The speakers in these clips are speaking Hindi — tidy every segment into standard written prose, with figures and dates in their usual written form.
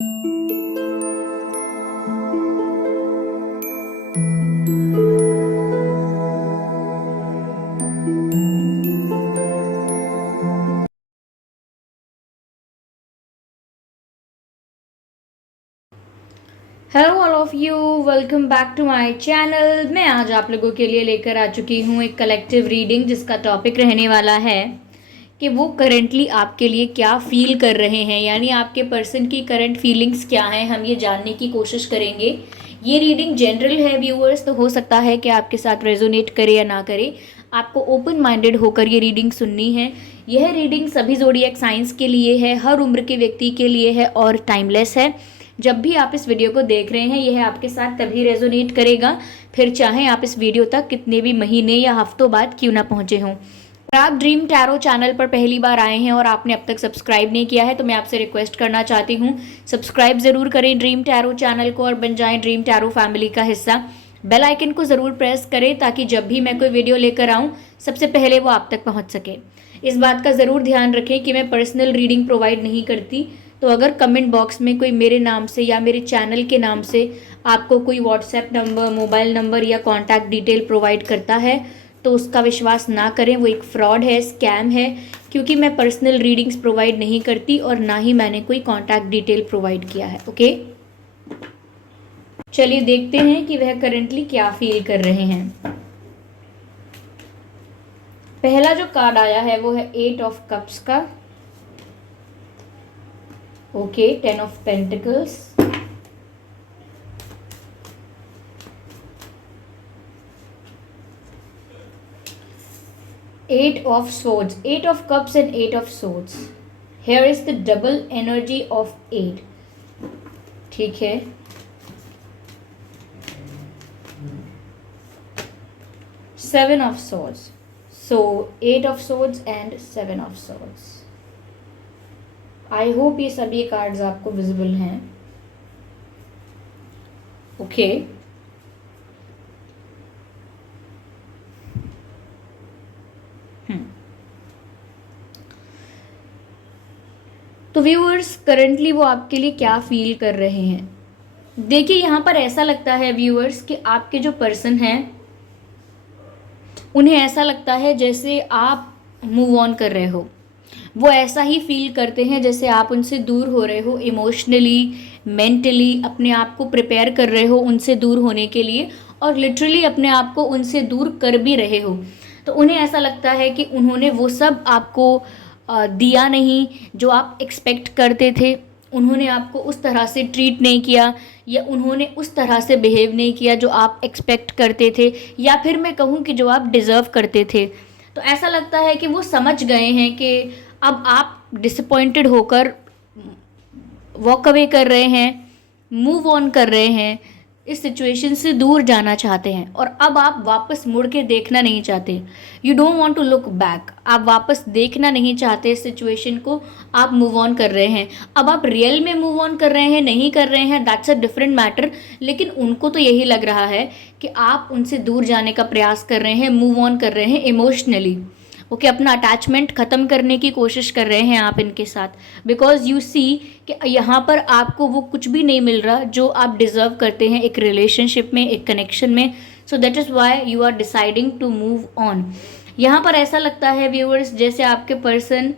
Hello all of you, welcome back to my channel. मैं आज आप लोगों के लिए लेकर आ चुकी हूँ एक कलेक्टिव रीडिंग जिसका टॉपिक रहने वाला है कि वो करंटली आपके लिए क्या फील कर रहे हैं, यानी आपके पर्सन की करंट फीलिंग्स क्या हैं, हम ये जानने की कोशिश करेंगे। ये रीडिंग जनरल है व्यूअर्स, तो हो सकता है कि आपके साथ रेजोनेट करे या ना करे। आपको ओपन माइंडेड होकर ये रीडिंग सुननी है। यह रीडिंग सभी ज़ोडिएक साइंस के लिए है, हर उम्र के व्यक्ति के लिए है और टाइमलेस है। जब भी आप इस वीडियो को देख रहे हैं यह आपके साथ तभी रेजोनेट करेगा, फिर चाहे आप इस वीडियो तक कितने भी महीने या हफ्तों बाद क्यों ना पहुंचे हों। अगर आप ड्रीम टैरो चैनल पर पहली बार आए हैं और आपने अब तक सब्सक्राइब नहीं किया है तो मैं आपसे रिक्वेस्ट करना चाहती हूँ, सब्सक्राइब ज़रूर करें ड्रीम टैरो चैनल को और बन जाएं ड्रीम टैरो फैमिली का हिस्सा। बेल आइकन को ज़रूर प्रेस करें ताकि जब भी मैं कोई वीडियो लेकर आऊँ सबसे पहले वो आप तक पहुँच सके। इस बात का ज़रूर ध्यान रखें कि मैं पर्सनल रीडिंग प्रोवाइड नहीं करती, तो अगर कमेंट बॉक्स में कोई मेरे नाम से या मेरे चैनल के नाम से आपको कोई व्हाट्सएप नंबर, मोबाइल नंबर या कॉन्टैक्ट डिटेल प्रोवाइड करता है तो उसका विश्वास ना करें, वो एक फ्रॉड है, स्कैम है। क्योंकि मैं पर्सनल रीडिंग्स प्रोवाइड नहीं करती और ना ही मैंने कोई कॉन्टैक्ट डिटेल प्रोवाइड किया है। ओके, चलिए देखते हैं कि वह करंटली क्या फील कर रहे हैं। पहला जो कार्ड आया है वो है 8 ऑफ कप्स का। Okay, 10 of pentacles, 8 of swords, 8 of cups and 8 of swords. Here is the double energy of 8. ठीक है, seven of swords. So 8 of swords and 7 of swords. I hope ये सभी कार्ड्स आपको विजिबल हैं। ओके, तो व्यूअर्स करंटली वो आपके लिए क्या फील कर रहे हैं। देखिए यहाँ पर ऐसा लगता है व्यूअर्स कि आपके जो पर्सन हैं उन्हें ऐसा लगता है जैसे आप मूव ऑन कर रहे हो। वो ऐसा ही फील करते हैं जैसे आप उनसे दूर हो रहे हो, इमोशनली, मेंटली अपने आप को प्रिपेयर कर रहे हो उनसे दूर होने के लिए और लिटरली अपने आप को उनसे दूर कर भी रहे हो। तो उन्हें ऐसा लगता है कि उन्होंने वो सब आपको दिया नहीं जो आप एक्सपेक्ट करते थे, उन्होंने आपको उस तरह से ट्रीट नहीं किया या उन्होंने उस तरह से बिहेव नहीं किया जो आप एक्सपेक्ट करते थे या फिर मैं कहूँ कि जो आप डिज़र्व करते थे। तो ऐसा लगता है कि वो समझ गए हैं कि अब आप डिसअपॉइंटेड होकर वॉक अवे कर रहे हैं, मूव ऑन कर रहे हैं, इस सिचुएशन से दूर जाना चाहते हैं और अब आप वापस मुड़ के देखना नहीं चाहते। You don't want to look back, आप वापस देखना नहीं चाहते इस सिचुएशन को, आप मूव ऑन कर रहे हैं। अब आप रियल में मूव ऑन कर रहे हैं नहीं कर रहे हैं दैट्स अ डिफरेंट मैटर, लेकिन उनको तो यही लग रहा है कि आप उनसे दूर जाने का प्रयास कर रहे हैं, मूव ऑन कर रहे हैं इमोशनली। ओके, अपना अटैचमेंट ख़त्म करने की कोशिश कर रहे हैं आप इनके साथ, बिकॉज यू सी कि यहाँ पर आपको वो कुछ भी नहीं मिल रहा जो आप डिज़र्व करते हैं एक रिलेशनशिप में, एक कनेक्शन में। So that is why you are deciding to move on. यहाँ पर ऐसा लगता है व्यूअर्स जैसे आपके पर्सन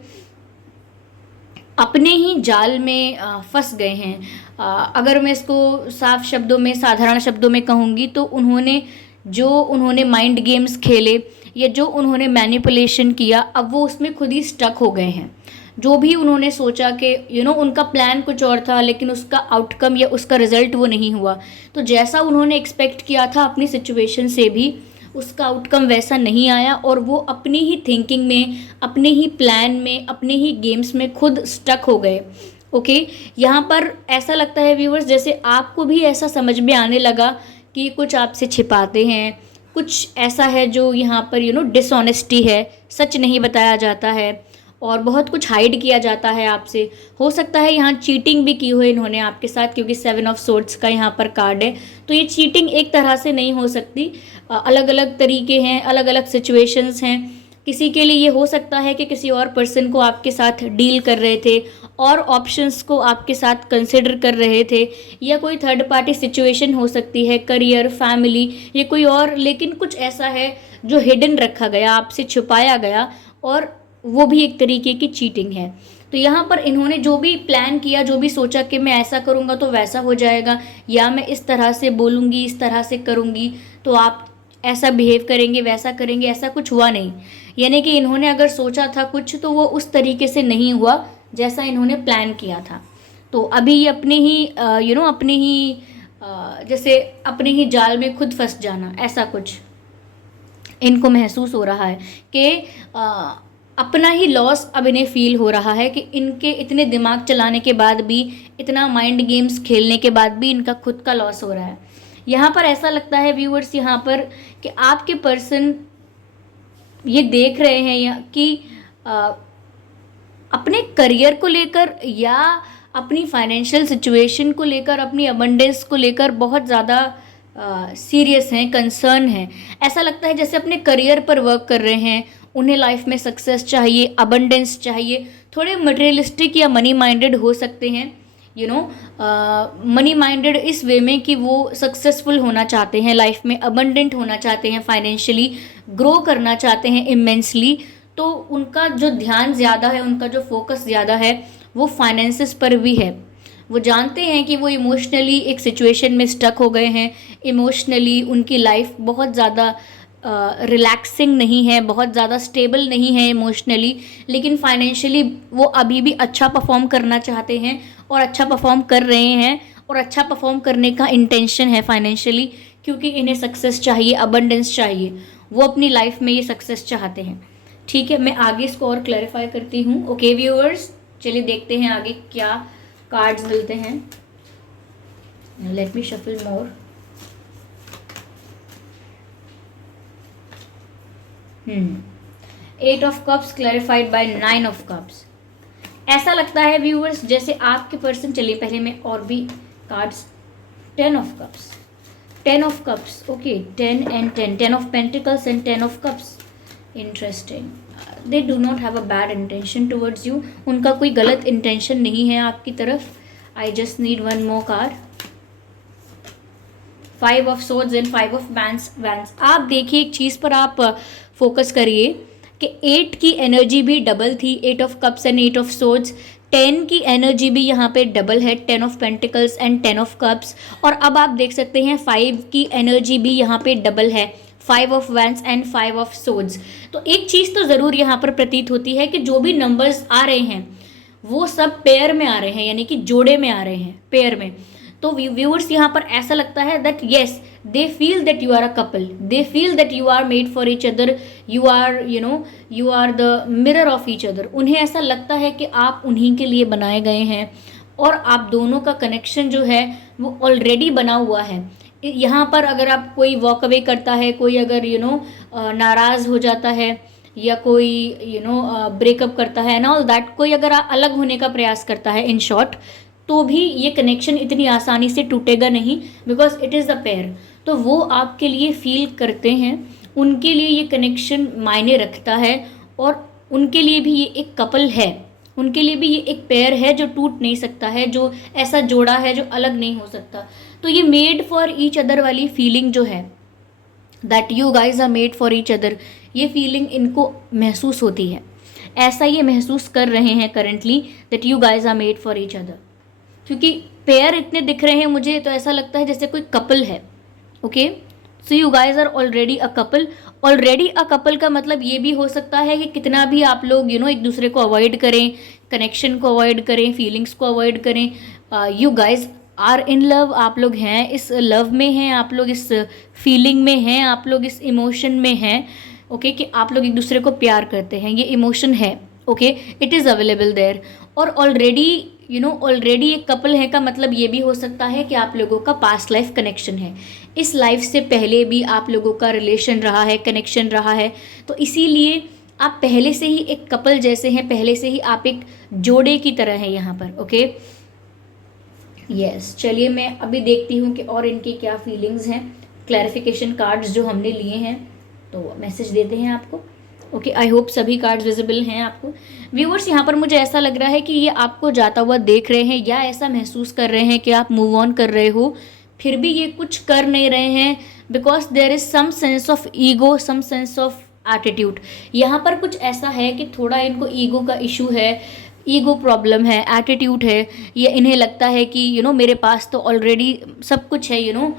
अपने ही जाल में फंस गए हैं। अगर मैं इसको साफ शब्दों में, साधारण शब्दों में कहूँगी तो उन्होंने माइंड गेम्स खेले या जो उन्होंने मैनिपुलेशन किया, अब वो उसमें खुद ही स्टक हो गए हैं। जो भी उन्होंने सोचा कि उनका प्लान कुछ और था लेकिन उसका आउटकम या उसका रिजल्ट वो नहीं हुआ, तो जैसा उन्होंने एक्सपेक्ट किया था अपनी सिचुएशन से भी उसका आउटकम वैसा नहीं आया और वो अपनी ही थिंकिंग में, अपने ही प्लान में, अपने ही गेम्स में खुद स्टक हो गए। ओके, यहाँ पर ऐसा लगता है व्यूअर्स जैसे आपको भी ऐसा समझ में आने लगा कि कुछ आपसे छिपाते हैं, कुछ ऐसा है जो यहाँ पर डिसऑनेस्टी है, सच नहीं बताया जाता है और बहुत कुछ हाइड किया जाता है आपसे। हो सकता है यहाँ चीटिंग भी की हो इन्होंने आपके साथ, क्योंकि 7 ऑफ सोर्ड्स का यहाँ पर कार्ड है। तो ये चीटिंग एक तरह से नहीं हो सकती, अलग अलग तरीके हैं, अलग अलग सिचुएशंस हैं। किसी के लिए ये हो सकता है कि किसी और पर्सन को आपके साथ डील कर रहे थे और ऑप्शंस को आपके साथ कंसिडर कर रहे थे, या कोई थर्ड पार्टी सिचुएशन हो सकती है, करियर, फैमिली या कोई और, लेकिन कुछ ऐसा है जो हिडन रखा गया, आपसे छुपाया गया, और वो भी एक तरीके की चीटिंग है। तो यहाँ पर इन्होंने जो भी प्लान किया, जो भी सोचा कि मैं ऐसा करूँगा तो वैसा हो जाएगा, या मैं इस तरह से बोलूँगी, इस तरह से करूँगी तो आप ऐसा बिहेव करेंगे, वैसा करेंगे, ऐसा कुछ हुआ नहीं। यानी कि इन्होंने अगर सोचा था कुछ तो वो उस तरीके से नहीं हुआ जैसा इन्होंने प्लान किया था। तो अभी ये अपने ही अपने ही जैसे अपने ही जाल में खुद फंस जाना, ऐसा कुछ इनको महसूस हो रहा है कि अपना ही लॉस अब इन्हें फील हो रहा है कि इनके इतने दिमाग चलाने के बाद भी, इतना माइंड गेम्स खेलने के बाद भी इनका खुद का लॉस हो रहा है। यहाँ पर ऐसा लगता है व्यूअर्स यहाँ पर कि आपके पर्सन ये देख रहे हैं या कि अपने करियर को लेकर या अपनी फाइनेंशियल सिचुएशन को लेकर, अपनी अबंडेंस को लेकर बहुत ज़्यादा सीरियस हैं, कंसर्न हैं। ऐसा लगता है जैसे अपने करियर पर वर्क कर रहे हैं, उन्हें लाइफ में सक्सेस चाहिए, अबंडेंस चाहिए, थोड़े मटेरियलिस्टिक या मनी माइंडेड हो सकते हैं, मनी माइंडेड इस वे में कि वो सक्सेसफुल होना चाहते हैं, लाइफ में अबंडेंट होना चाहते हैं, फाइनेंशियली ग्रो करना चाहते हैं इमेंसली। तो उनका जो ध्यान ज़्यादा है, उनका जो फोकस ज़्यादा है वो फाइनेंसेस पर भी है। वो जानते हैं कि वो इमोशनली एक सिचुएशन में स्टक हो गए हैं, इमोशनली उनकी लाइफ बहुत ज़्यादा रिलैक्सिंग नहीं है, बहुत ज़्यादा स्टेबल नहीं है इमोशनली, लेकिन फाइनेंशियली वो अभी भी अच्छा परफॉर्म करना चाहते हैं और अच्छा परफॉर्म कर रहे हैं, और अच्छा परफॉर्म करने का इंटेंशन है फाइनेंशियली, क्योंकि इन्हें सक्सेस चाहिए, अबंडेंस चाहिए, वो अपनी लाइफ में ये सक्सेस चाहते हैं। ठीक है, मैं आगे इसको और क्लैरिफाई करती हूँ। ओके व्यूअर्स, चलिए देखते हैं आगे क्या कार्ड्स मिलते हैं। Let me shuffle more. 8 of cups clarified by 9 of cups. ऐसा लगता है व्यूअर्स जैसे आपके पर्सन, चलिए पहले मैं और भी cards, 10 of cups, 10 of cups, okay, 10 and 10, 10 of pentacles and 10 of cups. Interesting, they do not have a bad intention towards you, उनका कोई गलत इंटेंशन नहीं है आपकी तरफ। I just need one more card, 5 of swords and 5 of wands. आप देखिए एक चीज़ पर आप फोकस करिए कि 8 की एनर्जी भी डबल थी, 8 of cups and 8 of swords. 10 की एनर्जी भी यहाँ पे डबल है, 10 of pentacles and 10 of cups. और अब आप देख सकते हैं 5 की एनर्जी भी यहाँ पे डबल है, 5 of wands and 5 of swords. तो एक चीज़ तो ज़रूर यहाँ पर प्रतीत होती है कि जो भी नंबर्स आ रहे हैं वो सब पेयर में आ रहे हैं, यानी कि जोड़े में आ रहे हैं, पेयर में। तो व्यूअर्स यहाँ पर ऐसा लगता है that yes, they feel that you are a couple, they feel that you are made for each other, you are the mirror of each other. उन्हें ऐसा लगता है कि आप उन्हीं के लिए बनाए गए हैं, और आप दोनों का कनेक्शन जो है वो ऑलरेडी बना हुआ है। यहाँ पर अगर आप कोई वॉक अवे करता है, कोई अगर नाराज़ हो जाता है, या कोई ब्रेकअप करता है ना ऑल दैट, कोई अगर अलग होने का प्रयास करता है इन शॉर्ट, तो भी ये कनेक्शन इतनी आसानी से टूटेगा नहीं, because it is the pair. तो वो आपके लिए फील करते हैं, उनके लिए ये कनेक्शन मायने रखता है, और उनके लिए भी ये एक कपल है, उनके लिए भी ये एक पेयर है जो टूट नहीं सकता है, जो ऐसा जोड़ा है जो अलग नहीं हो सकता। तो ये मेड फॉर ईच अदर वाली फीलिंग जो है, that you guys are made for each other, ये फीलिंग इनको महसूस होती है, ऐसा ये महसूस कर रहे हैं currently that you guys are made for each other. क्योंकि पेयर इतने दिख रहे हैं मुझे, तो ऐसा लगता है जैसे कोई कपल है। Okay, so you guys are already a couple. Already a couple का मतलब ये भी हो सकता है कि कितना भी आप लोग एक दूसरे को अवॉइड करें, कनेक्शन को अवॉइड करें, फीलिंग्स को अवॉइड करें, you guys are in love, आप लोग हैं इस लव में हैं, आप लोग इस फीलिंग में हैं, आप लोग इस इमोशन में हैं। ओके, कि आप लोग एक दूसरे को प्यार करते हैं, ये इमोशन है। Okay, it is available there. और ऑलरेडी एक कपल है का मतलब ये भी हो सकता है कि आप लोगों का पास्ट लाइफ कनेक्शन है, इस लाइफ से पहले भी आप लोगों का रिलेशन रहा है, कनेक्शन रहा है। तो इसीलिए आप पहले से ही एक कपल जैसे हैं, पहले से ही आप एक जोड़े की तरह हैं यहाँ पर। ओके, यस, चलिए मैं अभी देखती हूँ कि और इनकी क्या फीलिंग्स हैं। क्लैरिफिकेशन कार्ड्स जो हमने लिए हैं, तो मैसेज देते हैं आपको। ओके, आई होप सभी कार्ड्स विजिबल हैं आपको। व्यूअर्स, यहाँ पर मुझे ऐसा लग रहा है कि ये आपको जाता हुआ देख रहे हैं या ऐसा महसूस कर रहे हैं कि आप मूव ऑन कर रहे हो, फिर भी ये कुछ कर नहीं रहे हैं because there is some sense of ego, some sense of attitude. यहाँ पर कुछ ऐसा है कि थोड़ा इनको ईगो का इशू है, ईगो प्रॉब्लम है, एटीट्यूड है, या इन्हें लगता है कि मेरे पास तो ऑलरेडी सब कुछ है,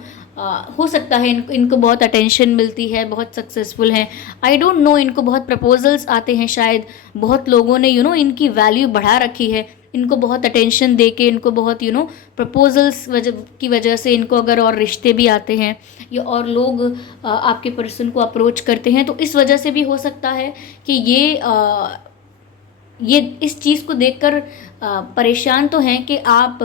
हो सकता है इनको बहुत अटेंशन मिलती है, बहुत सक्सेसफुल हैं, आई डोंट नो, इनको बहुत प्रपोजल्स आते हैं, शायद बहुत लोगों ने इनकी वैल्यू बढ़ा रखी है, इनको बहुत अटेंशन दे के, इनको बहुत प्रपोजल्स की वजह से इनको अगर और रिश्ते भी आते हैं या और लोग आपके पर्सन को अप्रोच करते हैं, तो इस वजह से भी हो सकता है कि ये इस चीज़ को देखकर परेशान तो हैं कि आप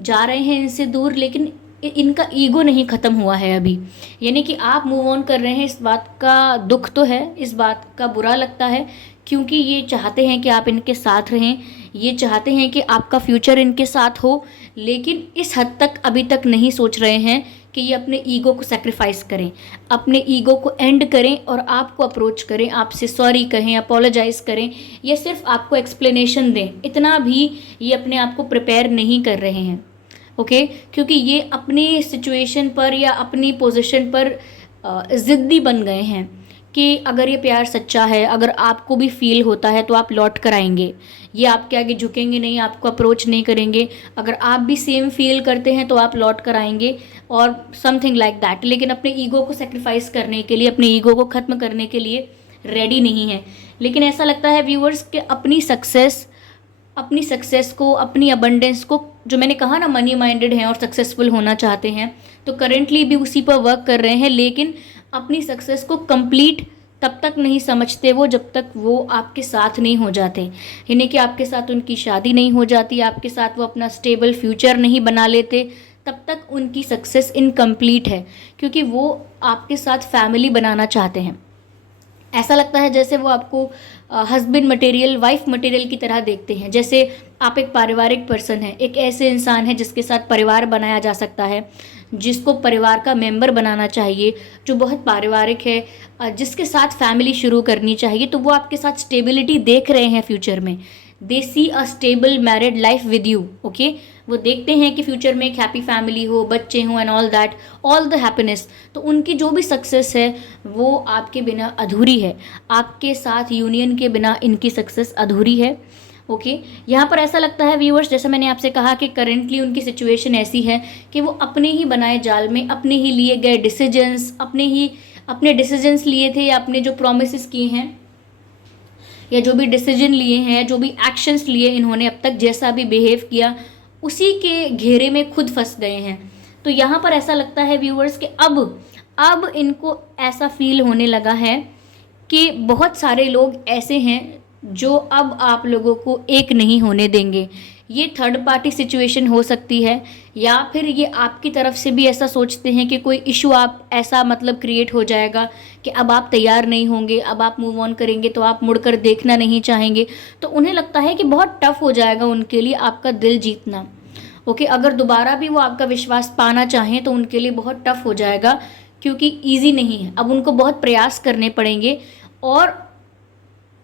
जा रहे हैं इनसे दूर, लेकिन इनका ईगो नहीं ख़त्म हुआ है अभी। यानी कि आप मूव ऑन कर रहे हैं, इस बात का दुख तो है, इस बात का बुरा लगता है, क्योंकि ये चाहते हैं कि आप इनके साथ रहें, ये चाहते हैं कि आपका फ्यूचर इनके साथ हो, लेकिन इस हद तक अभी तक नहीं सोच रहे हैं कि ये अपने ईगो को सेक्रीफाइस करें, अपने ईगो को एंड करें और आपको अप्रोच करें, आपसे सॉरी कहें, अपोलोजाइज़ करें, या सिर्फ आपको एक्सप्लेनेशन दें। इतना भी ये अपने आप को प्रिपेयर नहीं कर रहे हैं, ओके, क्योंकि ये अपनी सिचुएशन पर या अपनी पोजीशन पर ज़िद्दी बन गए हैं कि अगर ये प्यार सच्चा है, अगर आपको भी फील होता है तो आप लौट कर आएंगे, ये आपके आगे झुकेंगे नहीं, आपको अप्रोच नहीं करेंगे, अगर आप भी सेम फील करते हैं तो आप लौट कर आएंगे, और समथिंग लाइक दैट। लेकिन अपने ईगो को सेक्रीफाइस करने के लिए, अपने ईगो को ख़त्म करने के लिए रेडी नहीं है। लेकिन ऐसा लगता है व्यूअर्स कि अपनी सक्सेस को, अपनी अबंडेंस को, जो मैंने कहा ना मनी माइंडेड हैं और सक्सेसफुल होना चाहते हैं, तो करेंटली भी उसी पर वर्क कर रहे हैं, लेकिन अपनी सक्सेस को कंप्लीट तब तक नहीं समझते वो जब तक वो आपके साथ नहीं हो जाते, यानी कि आपके साथ उनकी शादी नहीं हो जाती, आपके साथ वो अपना स्टेबल फ्यूचर नहीं बना लेते, तब तक उनकी सक्सेस इनकम्प्लीट है, क्योंकि वो आपके साथ फैमिली बनाना चाहते हैं। ऐसा लगता है जैसे वो आपको हस्बैंड मटेरियल, वाइफ मटेरियल की तरह देखते हैं। जैसे आप एक पारिवारिक पर्सन हैं, एक ऐसे इंसान है जिसके साथ परिवार बनाया जा सकता है, जिसको परिवार का मेंबर बनाना चाहिए, जो बहुत पारिवारिक है, जिसके साथ फैमिली शुरू करनी चाहिए, तो वो आपके साथ स्टेबिलिटी देख रहे हैं फ्यूचर में। They see a stable married life with you, okay. वो देखते हैं कि फ्यूचर में एक हैप्पी फैमिली हो, बच्चे हों and all that, all the happiness. तो उनकी जो भी सक्सेस है वो आपके बिना अधूरी है, आपके साथ यूनियन के बिना इनकी सक्सेस अधूरी है, ओके। यहाँ पर ऐसा लगता है व्यूअर्स, जैसा मैंने आपसे कहा कि करेंटली उनकी सिचुएशन ऐसी है कि वो अपने ही बनाए जाल में, अपने ही लिए गए डिसीजंस, अपने डिसीजंस लिए थे, या अपने जो प्रोमिस किए हैं, या जो भी डिसीजन लिए हैं, जो भी एक्शंस लिए इन्होंने अब तक, जैसा भी बिहेव किया, उसी के घेरे में खुद फंस गए हैं। तो यहाँ पर ऐसा लगता है व्यूअर्स कि अब इनको ऐसा फील होने लगा है कि बहुत सारे लोग ऐसे हैं जो अब आप लोगों को एक नहीं होने देंगे। ये थर्ड पार्टी सिचुएशन हो सकती है, या फिर ये आपकी तरफ से भी ऐसा सोचते हैं कि कोई इशू आप ऐसा क्रिएट हो जाएगा कि अब आप तैयार नहीं होंगे, अब आप मूव ऑन करेंगे तो आप मुड़कर देखना नहीं चाहेंगे। तो उन्हें लगता है कि बहुत टफ हो जाएगा उनके लिए आपका दिल जीतना, ओके। अगर दोबारा भी वो आपका विश्वास पाना चाहें तो उनके लिए बहुत टफ हो जाएगा, क्योंकि ईजी नहीं है, अब उनको बहुत प्रयास करने पड़ेंगे। और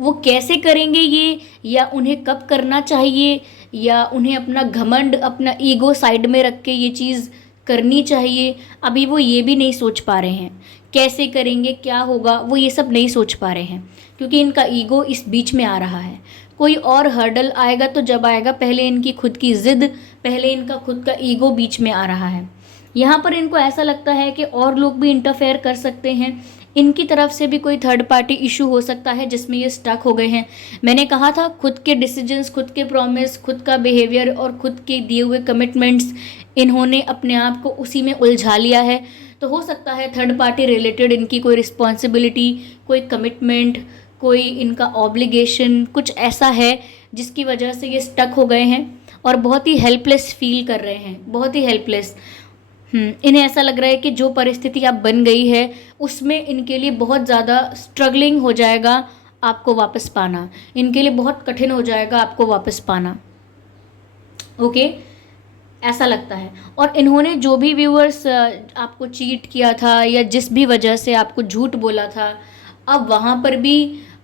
वो कैसे करेंगे ये, या उन्हें कब करना चाहिए, या उन्हें अपना घमंड, अपना ईगो साइड में रख के ये चीज़ करनी चाहिए, अभी वो ये भी नहीं सोच पा रहे हैं। कैसे करेंगे, क्या होगा, वो ये सब नहीं सोच पा रहे हैं, क्योंकि इनका ईगो इस बीच में आ रहा है। कोई और हर्डल आएगा तो जब आएगा, पहले इनकी खुद की ज़िद, पहले इनका खुद का ईगो बीच में आ रहा है। यहाँ पर इनको ऐसा लगता है कि और लोग भी इंटरफेयर कर सकते हैं, इनकी तरफ से भी कोई थर्ड पार्टी इशू हो सकता है जिसमें ये स्टक हो गए हैं। मैंने कहा था, खुद के डिसीजंस, खुद के प्रॉमिस, खुद का बिहेवियर और खुद के दिए हुए कमिटमेंट्स, इन्होंने अपने आप को उसी में उलझा लिया है। तो हो सकता है थर्ड पार्टी रिलेटेड इनकी कोई रिस्पॉन्सिबिलिटी, कोई कमिटमेंट, कोई इनका ऑब्लिगेशन, कुछ ऐसा है जिसकी वजह से ये स्टक हो गए हैं और बहुत ही हेल्पलेस फील कर रहे हैं, बहुत ही हेल्पलेस। इन्हें ऐसा लग रहा है कि जो परिस्थिति अब बन गई है उसमें इनके लिए बहुत ज़्यादा स्ट्रगलिंग हो जाएगा आपको वापस पाना, इनके लिए बहुत कठिन हो जाएगा आपको वापस पाना, ओके। ऐसा लगता है। और इन्होंने जो भी व्यूअर्स आपको चीट किया था या जिस भी वजह से आपको झूठ बोला था, अब वहाँ पर भी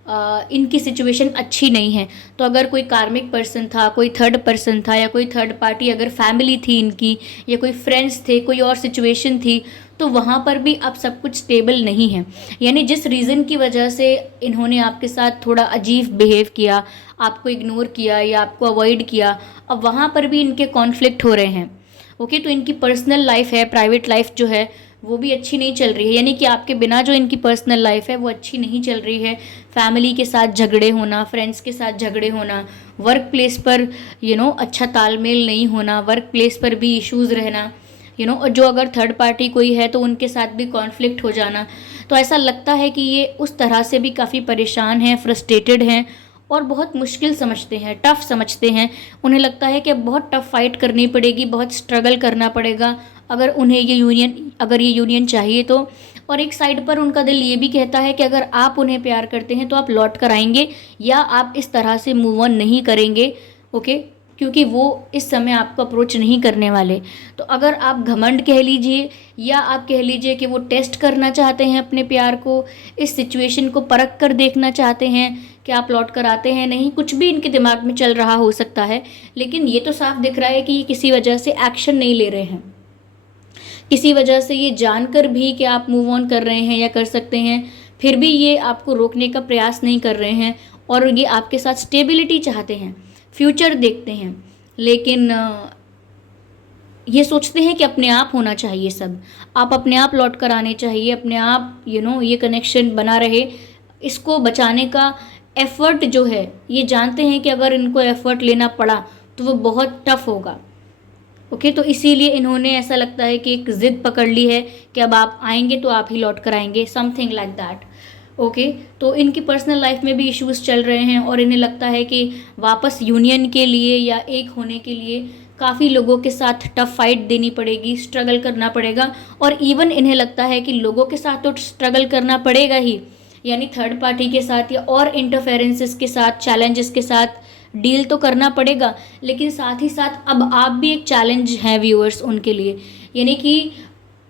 इनकी सिचुएशन अच्छी नहीं है। तो अगर कोई कार्मिक पर्सन था, कोई थर्ड पर्सन था, या कोई थर्ड पार्टी अगर फैमिली थी इनकी, या कोई फ्रेंड्स थे, कोई और सिचुएशन थी, तो वहाँ पर भी अब सब कुछ स्टेबल नहीं है। यानी जिस रीज़न की वजह से इन्होंने आपके साथ थोड़ा अजीब बिहेव किया, आपको इग्नोर किया या आपको अवॉइड किया, अब वहाँ पर भी इनके कॉन्फ्लिक्ट हो रहे हैं। ओके, तो इनकी पर्सनल लाइफ है, प्राइवेट लाइफ जो है वो भी अच्छी नहीं चल रही है। यानी कि आपके बिना जो इनकी पर्सनल लाइफ है वो अच्छी नहीं चल रही है। फैमिली के साथ झगड़े होना, फ्रेंड्स के साथ झगड़े होना, वर्क प्लेस पर अच्छा तालमेल नहीं होना, वर्क प्लेस पर भी इश्यूज़ रहना, और जो अगर थर्ड पार्टी कोई है तो उनके साथ भी कॉन्फ्लिक्ट हो जाना। तो ऐसा लगता है कि ये उस तरह से भी काफ़ी परेशान हैं, फ्रस्ट्रेटेड हैं और बहुत मुश्किल समझते हैं, टफ़ समझते हैं। उन्हें लगता है कि अब बहुत टफ़ फाइट करनी पड़ेगी, बहुत स्ट्रगल करना पड़ेगा अगर ये यूनियन चाहिए तो। और एक साइड पर उनका दिल ये भी कहता है कि अगर आप उन्हें प्यार करते हैं तो आप लौट कर आएंगे, या आप इस तरह से मूव ऑन नहीं करेंगे। ओके, क्योंकि वो इस समय आपको अप्रोच नहीं करने वाले। तो अगर आप घमंड कह लीजिए, या आप कह लीजिए कि वो टेस्ट करना चाहते हैं अपने प्यार को, इस सिचुएशन को परख कर देखना चाहते हैं कि आप लौट कर आते हैं नहीं, कुछ भी इनके दिमाग में चल रहा हो सकता है। लेकिन ये तो साफ दिख रहा है कि ये किसी वजह से एक्शन नहीं ले रहे हैं। किसी वजह से ये जानकर भी कि आप मूव ऑन कर रहे हैं या कर सकते हैं, फिर भी ये आपको रोकने का प्रयास नहीं कर रहे हैं। और ये आपके साथ स्टेबिलिटी चाहते हैं, फ्यूचर देखते हैं, लेकिन ये सोचते हैं कि अपने आप होना चाहिए सब, आप अपने आप लौट कर आने चाहिए, अपने आप ये कनेक्शन बना रहे। इसको बचाने का एफ़र्ट जो है, ये जानते हैं कि अगर इनको एफ़र्ट लेना पड़ा तो वो बहुत टफ होगा। ओके, तो इसीलिए इन्होंने ऐसा लगता है कि एक ज़िद पकड़ ली है कि अब आप आएंगे तो आप ही लौट कर आएंगे, समथिंग लाइक दैट। ओके, तो इनकी पर्सनल लाइफ में भी इश्यूज चल रहे हैं और इन्हें लगता है कि वापस यूनियन के लिए या एक होने के लिए काफ़ी लोगों के साथ टफ फाइट देनी पड़ेगी, स्ट्रगल करना पड़ेगा। और इवन इन्हें लगता है कि लोगों के साथ तो स्ट्रगल करना पड़ेगा ही, यानी थर्ड पार्टी के साथ या और इंटरफेरेंसेस के साथ, चैलेंजेस के साथ डील तो करना पड़ेगा, लेकिन साथ ही साथ अब आप भी एक चैलेंज हैं व्यूअर्स उनके लिए। यानी कि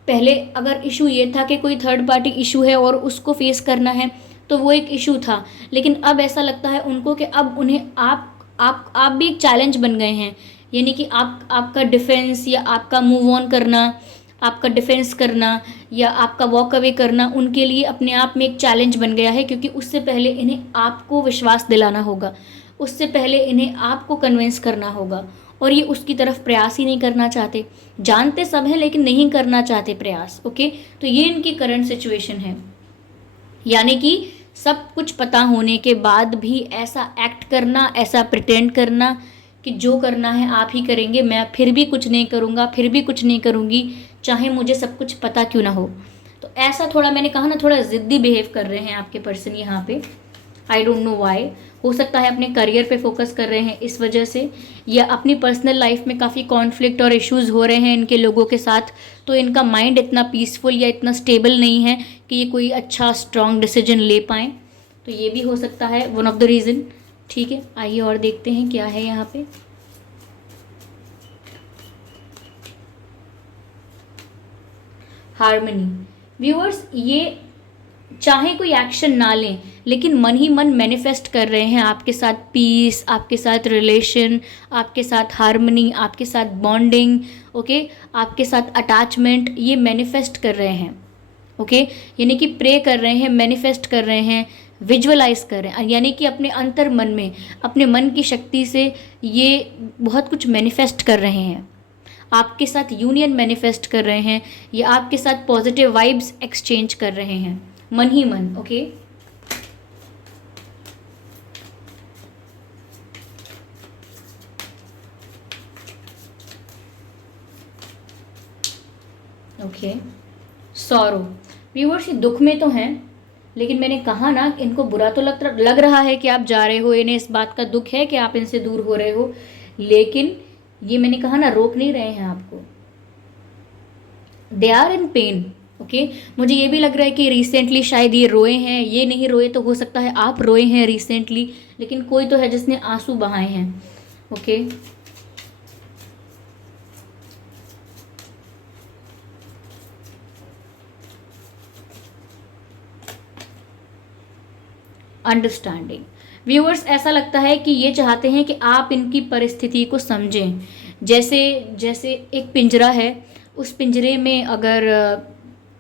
पहले अगर इशू ये था कि कोई थर्ड पार्टी इशू है और उसको फेस करना है, तो वो एक इशू था। लेकिन अब ऐसा लगता है उनको कि अब उन्हें आप भी एक चैलेंज बन गए हैं। यानी कि आपका डिफेंस या आपका मूव ऑन करना, आपका डिफेंस करना या आपका वॉक अवे करना उनके लिए अपने आप में एक चैलेंज बन गया है, क्योंकि उससे पहले इन्हें आपको विश्वास दिलाना होगा, उससे पहले इन्हें आपको कन्विंस करना होगा। और ये उसकी तरफ प्रयास ही नहीं करना चाहते, जानते सब हैं लेकिन नहीं करना चाहते प्रयास। ओके, तो ये इनकी करंट सिचुएशन है। यानी कि सब कुछ पता होने के बाद भी ऐसा एक्ट करना, ऐसा प्रिटेंड करना कि जो करना है आप ही करेंगे, मैं फिर भी कुछ नहीं करूँगा, फिर भी कुछ नहीं करूँगी, चाहे मुझे सब कुछ पता क्यों ना हो। तो ऐसा थोड़ा, मैंने कहा ना, थोड़ा ज़िद्दी बिहेव कर रहे हैं आपके पर्सन यहाँ पे। I don't know why. हो सकता है अपने करियर पे फोकस कर रहे हैं इस वजह से, या अपनी पर्सनल लाइफ में काफ़ी कॉन्फ्लिक्ट और इश्यूज हो रहे हैं इनके लोगों के साथ, तो इनका माइंड इतना पीसफुल या इतना स्टेबल नहीं है कि ये कोई अच्छा स्ट्रॉन्ग डिसीजन ले पाएँ। तो ये भी हो सकता है वन ऑफ द रीज़न। ठीक है, आइए और देखते हैं क्या है यहाँ पे। हार्मनी। व्यूअर्स, ये चाहे कोई एक्शन ना लें, लेकिन मन ही मन मैनिफेस्ट कर रहे हैं आपके साथ पीस, आपके साथ रिलेशन, आपके साथ हार्मनी, आपके साथ बॉन्डिंग। ओके, आपके साथ अटैचमेंट, ये मैनिफेस्ट कर रहे हैं। ओके, यानी कि प्रे कर रहे हैं, मैनिफेस्ट कर रहे हैं, विजुअलाइज कर रहे हैं, यानी कि अपने अंतर मन में, अपने मन की शक्ति से ये बहुत कुछ मैनिफेस्ट कर रहे हैं। आपके साथ यूनियन मैनिफेस्ट कर रहे हैं, या आपके साथ पॉजिटिव वाइब्स एक्सचेंज कर रहे हैं मन ही मन। Okay, okay, sorrow. व्यूअर्स, ये दुख में तो हैं, लेकिन मैंने कहा ना, इनको बुरा तो लग रहा है कि आप जा रहे हो, इन्हें इस बात का दुख है कि आप इनसे दूर हो रहे हो, लेकिन ये मैंने कहा ना, रोक नहीं रहे हैं आपको। They are in pain. Okay, मुझे ये भी लग रहा है कि रिसेंटली शायद ये रोए हैं, ये नहीं रोए तो हो सकता है आप रोए हैं रिसेंटली, लेकिन कोई तो है जिसने आंसू बहाए हैं। Okay, understanding. व्यूअर्स, ऐसा लगता है कि ये चाहते हैं कि आप इनकी परिस्थिति को समझें। जैसे जैसे एक पिंजरा है, उस पिंजरे में अगर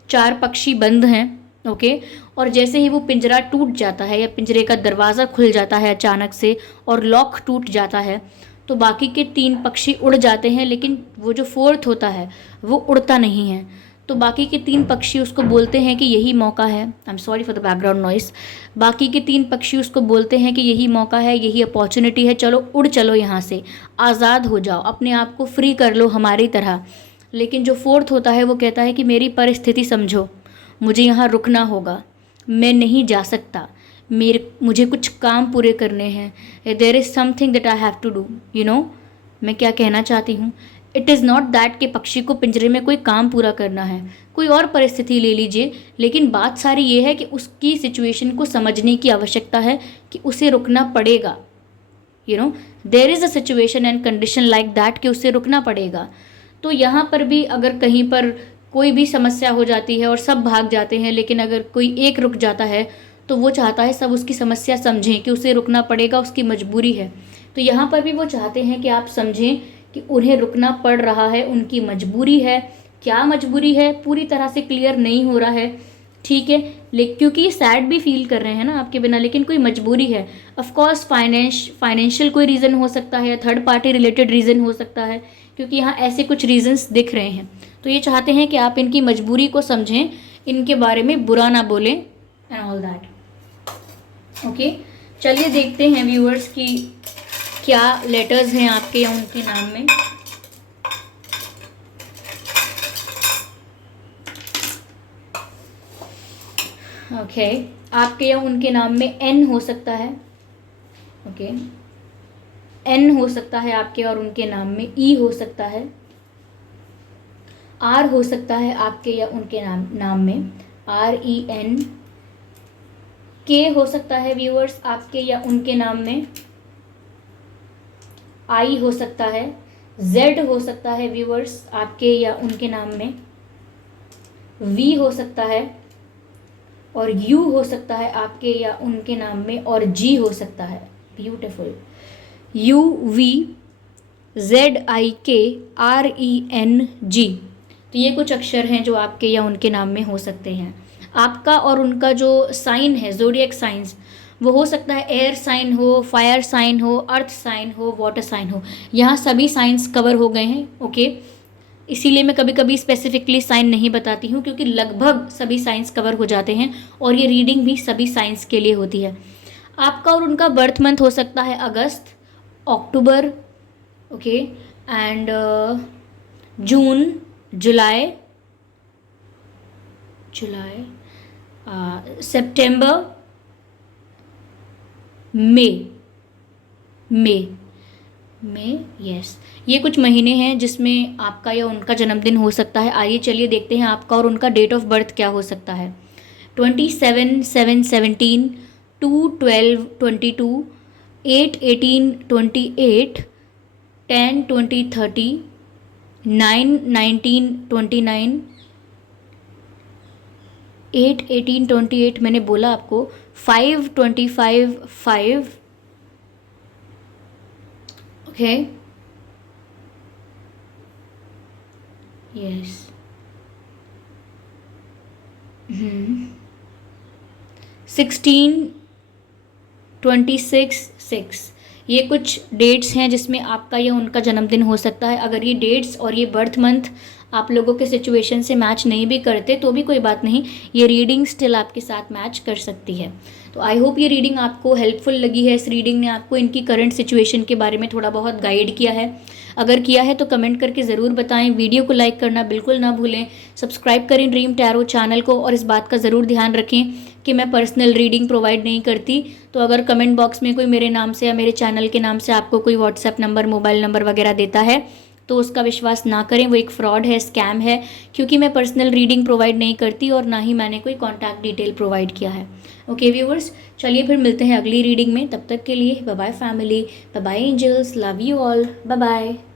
4 पक्षी बंद हैं, ओके, और जैसे ही वो पिंजरा टूट जाता है या पिंजरे का दरवाज़ा खुल जाता है अचानक से और लॉक टूट जाता है, तो बाकी के 3 पक्षी उड़ जाते हैं, लेकिन वो जो 4th होता है वो उड़ता नहीं है। तो बाकी के 3 पक्षी उसको बोलते हैं कि यही मौका है। I am sorry for the background noise. बाकी के 3 पक्षी उसको बोलते हैं कि यही मौका है, यही अपॉर्चुनिटी है, चलो उड़ चलो यहाँ से, आज़ाद हो जाओ, अपने आप को फ्री कर लो हमारी तरह। लेकिन जो 4th होता है वो कहता है कि मेरी परिस्थिति समझो, मुझे यहाँ रुकना होगा, मैं नहीं जा सकता, मुझे कुछ काम पूरे करने हैं, there is something that I have to do, you know. मैं क्या कहना चाहती हूँ, इट इज़ नॉट दैट कि पक्षी को पिंजरे में कोई काम पूरा करना है, कोई और परिस्थिति ले लीजिए, लेकिन बात सारी ये है कि उसकी सिचुएशन को समझने की आवश्यकता है कि उसे रुकना पड़ेगा, you know, there is a situation and condition like that कि उसे रुकना पड़ेगा। तो यहाँ पर भी अगर कहीं पर कोई भी समस्या हो जाती है और सब भाग जाते हैं, लेकिन अगर कोई एक रुक जाता है तो वो चाहता है सब उसकी समस्या समझें कि उसे रुकना पड़ेगा, उसकी मजबूरी है। तो यहाँ पर भी वो चाहते हैं कि आप समझें कि उन्हें रुकना पड़ रहा है, उनकी मजबूरी है। क्या मजबूरी है पूरी तरह से क्लियर नहीं हो रहा है, ठीक है, लेकिन क्योंकि सैड भी फील कर रहे हैं ना आपके बिना, लेकिन कोई मजबूरी है। ऑफकोर्स फाइनेंशियल कोई रीज़न हो सकता है, थर्ड पार्टी रिलेटेड रीज़न हो सकता है, क्योंकि यहाँ ऐसे कुछ रीजंस दिख रहे हैं। तो ये चाहते हैं कि आप इनकी मजबूरी को समझें, इनके बारे में बुरा ना बोलें एंड ऑल दैट, ओके। चलिए देखते हैं व्यूअर्स कि क्या लेटर्स हैं आपके या उनके नाम में। ओके, आपके या उनके नाम में एन हो सकता है, ओके, एन हो सकता है आपके और उनके नाम में, ई हो सकता है, आर हो सकता है आपके या उनके नाम में, REN, के हो सकता है व्यूअर्स आपके या उनके नाम में, आई हो सकता है, जेड हो सकता है व्यूअर्स आपके या उनके नाम में, वी हो सकता है, और यू हो सकता है आपके या उनके नाम में, और जी हो सकता है। ब्यूटिफुल। UVZIKRENG, तो ये कुछ अक्षर हैं जो आपके या उनके नाम में हो सकते हैं। आपका और उनका जो साइन है, ज़ोडिएक साइंस, वो हो सकता है एयर साइन हो, फायर साइन हो, अर्थ साइन हो, वाटर साइन हो। यहाँ सभी साइंस कवर हो गए हैं, ओके। इसीलिए मैं कभी कभी स्पेसिफिकली साइन नहीं बताती हूँ, क्योंकि लगभग सभी साइंस कवर हो जाते हैं और ये रीडिंग भी सभी साइंस के लिए होती है। आपका और उनका बर्थ मंथ हो सकता है अगस्त, अक्टूबर, ओके, एंड जून, जुलाई, सितंबर, मई, यस, ये कुछ महीने हैं जिसमें आपका या उनका जन्मदिन हो सकता है। आइए चलिए देखते हैं आपका और उनका डेट ऑफ बर्थ क्या हो सकता है। 27/7/17, 2/12/22, 8/18/28, 10/20/30, 9/19/29, 8/18/28 मैंने बोला आपको, 5/25/5, ओके, यस, 16/26/6, ये कुछ डेट्स हैं जिसमें आपका या उनका जन्मदिन हो सकता है। अगर ये डेट्स और ये बर्थ मंथ आप लोगों के सिचुएशन से मैच नहीं भी करते तो भी कोई बात नहीं, ये रीडिंग स्टिल आपके साथ मैच कर सकती है। तो आई होप ये रीडिंग आपको हेल्पफुल लगी है। इस रीडिंग ने आपको इनकी करंट सिचुएशन के बारे में थोड़ा बहुत गाइड किया है। अगर किया है तो कमेंट करके ज़रूर बताएं। वीडियो को लाइक करना बिल्कुल ना भूलें। सब्सक्राइब करें ड्रीम टैरो चैनल को, और इस बात का ज़रूर ध्यान रखें कि मैं पर्सनल रीडिंग प्रोवाइड नहीं करती। तो अगर कमेंट बॉक्स में कोई मेरे नाम से या मेरे चैनल के नाम से आपको कोई व्हाट्सएप नंबर, मोबाइल नंबर वगैरह देता है तो उसका विश्वास ना करें, वो एक फ्रॉड है, स्कैम है, क्योंकि मैं पर्सनल रीडिंग प्रोवाइड नहीं करती और ना ही मैंने कोई कॉन्टैक्ट डिटेल प्रोवाइड किया है। ओके व्यूअर्स, चलिए फिर मिलते हैं अगली रीडिंग में। तब तक के लिए bye bye family, bye bye angels, love you all, bye bye.